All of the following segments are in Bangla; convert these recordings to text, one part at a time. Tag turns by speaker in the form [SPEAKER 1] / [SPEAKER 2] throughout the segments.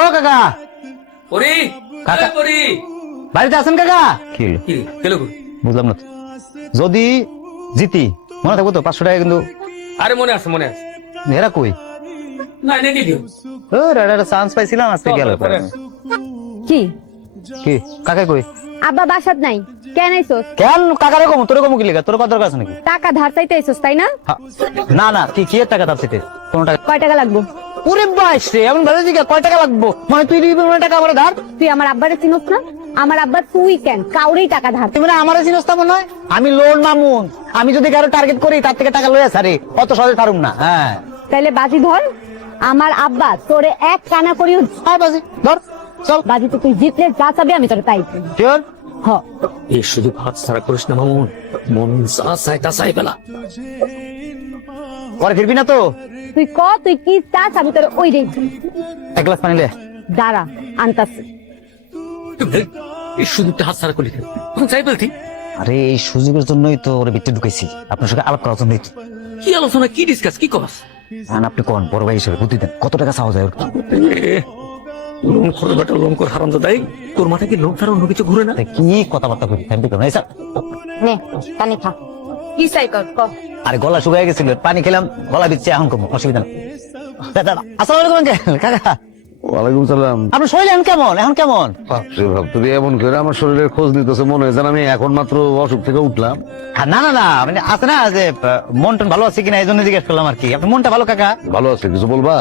[SPEAKER 1] ও কাকা।
[SPEAKER 2] পরি
[SPEAKER 1] কাকা।
[SPEAKER 2] পরি।
[SPEAKER 1] বাড়িতে আছেন কাকা? কি হলো?
[SPEAKER 2] কি? কই?
[SPEAKER 1] বুঝলাম না যদি জিতি মনে থাকব তো পাঁচশো টাকা কিন্তু।
[SPEAKER 2] আরে মনে আছে মনে আছে।
[SPEAKER 1] এরা কই?
[SPEAKER 2] না নেকি দিও?
[SPEAKER 1] ও একটা চান্স পাইছিলাম আজকে গেল
[SPEAKER 3] কি?
[SPEAKER 1] কি? কাকা কই?
[SPEAKER 3] আব্বা বাসাত নাই। কেন আইসোস?
[SPEAKER 1] কেন? কাকারে কম তোর কম কি লেখা তোর কত দরকার আছে নাকি?
[SPEAKER 3] টাকা ধার চাইতে আইসোস তাই না?
[SPEAKER 1] না না কি কি টাকা তার থেকে কোন টাকা
[SPEAKER 3] কয় টাকা লাগবো?
[SPEAKER 1] ওরে বাইশ রে এমন ভালো দিকে কয় টাকা লাগবো? মানে তুই দিবি মানে টাকা আমার ধার?
[SPEAKER 3] তুই আমার আব্বারে চিনোস না? আমার আব্বা তুই কেন? কাউরেই টাকা ধার।
[SPEAKER 1] তুই মানে আমার মনে হয় আমি লোন মামুন। আমি যদি কারও টার্গেট করি তার থেকে টাকা লয়ে সারে অত সহজে পারুম না হ্যাঁ।
[SPEAKER 3] তাইলে বাজি ধর আমার আব্বা তোরে এক কানা করিও
[SPEAKER 1] আয় বাজি ধর চল।
[SPEAKER 3] বাজিতে তুই জিতলে যা চাবি আমি তোরে তাই
[SPEAKER 1] শিওর?
[SPEAKER 3] হ।
[SPEAKER 2] এই শুধু ভাত ছাড়া করিস না মামুন। মন যা চাই তা চাই পেলা
[SPEAKER 1] পরে ফিরবি না তো?
[SPEAKER 3] তুই ক তুই কি চাস আমি তোরে ওই দেই
[SPEAKER 1] এক গ্লাস পানি লে
[SPEAKER 3] দাঁড়া আনতাছি।
[SPEAKER 2] এই শুধু হাত ছাড়া করি তখন চাই পেলতি
[SPEAKER 1] আরে এই সুযোগের জন্যই তো ওরে ভিতরে ঢুকাইছি আপনার সঙ্গে আলাপ করার জন্যই তো।
[SPEAKER 2] কি আলোচনা কি ডিসকাস কি কস
[SPEAKER 1] আর আপনি কোন? বড় ভাই হিসেবে বুদ্ধি দেন। কত টাকা চাওয়া যায় ওর? কি?
[SPEAKER 2] লোন করে বেটা লোন করে হারাম তো তোর মাথা কি লোন ছাড়া অন্য কিছু ঘুরে না?
[SPEAKER 1] কি কথাবার্তা করি ফ্যামিলি করুন এই স্যার।
[SPEAKER 3] নে পানি খা। কি চাই কর ক।
[SPEAKER 1] আরে গলা শুকায় গেছিল পানি খেলাম গলা দিচ্ছে এখন কম অসুবিধা দাদা আসসালামু আলাইকুম কাকা।
[SPEAKER 4] ওয়ালাইকুম সালাম।
[SPEAKER 1] আপনার শরীর এখন কেমন এখন কেমন?
[SPEAKER 4] তুমি এমন করে আমার শরীরের খোঁজ নিতেছে মনে হয় আমি এখন মাত্র অসুখ থেকে উঠলাম।
[SPEAKER 1] না না না মানে আছে না যে মন টন ভালো আছে কিনা এই জন্য জিজ্ঞেস করলাম আর কি। আপনার মনটা ভালো কাকা?
[SPEAKER 4] ভালো আছে কিছু বলবা?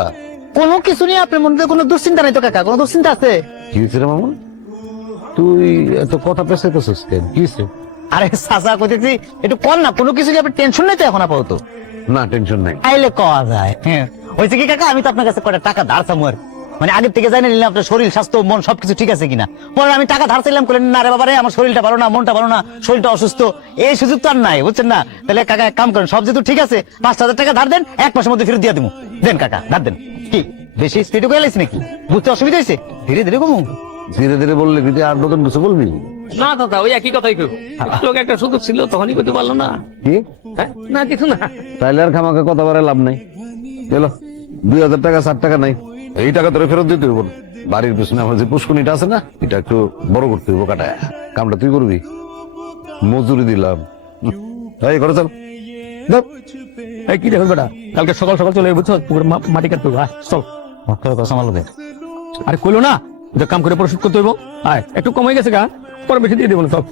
[SPEAKER 1] কোনো কিছু নিয়ে আপনার মধ্যে কোনো দুশ্চিন্তা নাই তো কাকা? কোনো দুশ্চিন্তা আছে?
[SPEAKER 4] কি হয়েছে রে মামুন? তুই এত কথা পেছাইতেছিস কেন? কি হয়েছে?
[SPEAKER 1] আরে চাচা কইতেছি একটু কম না কোনো কিছু নিয়ে আপনার টেনশন নেই তো এখন আপাতত?
[SPEAKER 4] না টেনশন নাই।
[SPEAKER 1] আইলে কওয়া যায় হ্যাঁ। হয়েছে কি কাকা আমি তো আপনার কাছে কয়টা টাকা ধার চামু আর। মানে আগের থেকে জানি নিলাম আপনার শরীর স্বাস্থ্য মন সবকিছু ঠিক আছে কিনা। পরে আমি টাকা ধার চাইলাম করে না রে বাবা রে আমার শরীরটা ভালো না মনটা ভালো না শরীরটা অসুস্থ। এই সুযোগ তো আর নাই বুঝছেন না? তাহলে কাকা এক কাম করেন সব যেহেতু ঠিক আছে পাঁচ হাজার টাকা ধার দেন এক মাসের মধ্যে ফেরত দিয়ে দেবো। দেন কাকা ধার দেন। কি বেশি স্পিডে গেলাইছ নাকি? বুঝতে অসুবিধা হয়েছে ধীরে ধীরে কমু?
[SPEAKER 4] ধীরে ধীরে বললে কি তুই আর নতুন কিছু বলবি?
[SPEAKER 2] না দাদা ওই একই কথাই কেউ লোক একটা সুযোগ ছিল তখনই করতে পারল না।
[SPEAKER 4] কি?
[SPEAKER 2] হ্যাঁ? না কিছু না।
[SPEAKER 4] তাইলে আর খামাকে কথা বারে লাভ নাই। এলো দুই হাজার টাকা ষাট টাকা নাই। এই টাকা তোরে ফেরত দিতে হইব বাড়ির পিছনে আমার যে পুষ্কুনিটা আছে না এটা একটু বড় করতে হইব কাটায়। কামটা তুই করবি? মজুরি দিলাম। হুম। এই ঘরে চল।
[SPEAKER 2] দেখ, এই কি দেখো বেটা কালকে সকাল সকাল চলে বুঝছ পুকুরে মা- মাটি কাটতে হবে, আয়, চল।
[SPEAKER 1] কথা দে।
[SPEAKER 2] আরে কইলো না যে কাম করে পরিশোধ করতে হইব। আয়, একটু কমে গেছে গা। পরে বেশি দিয়ে দেবো সব।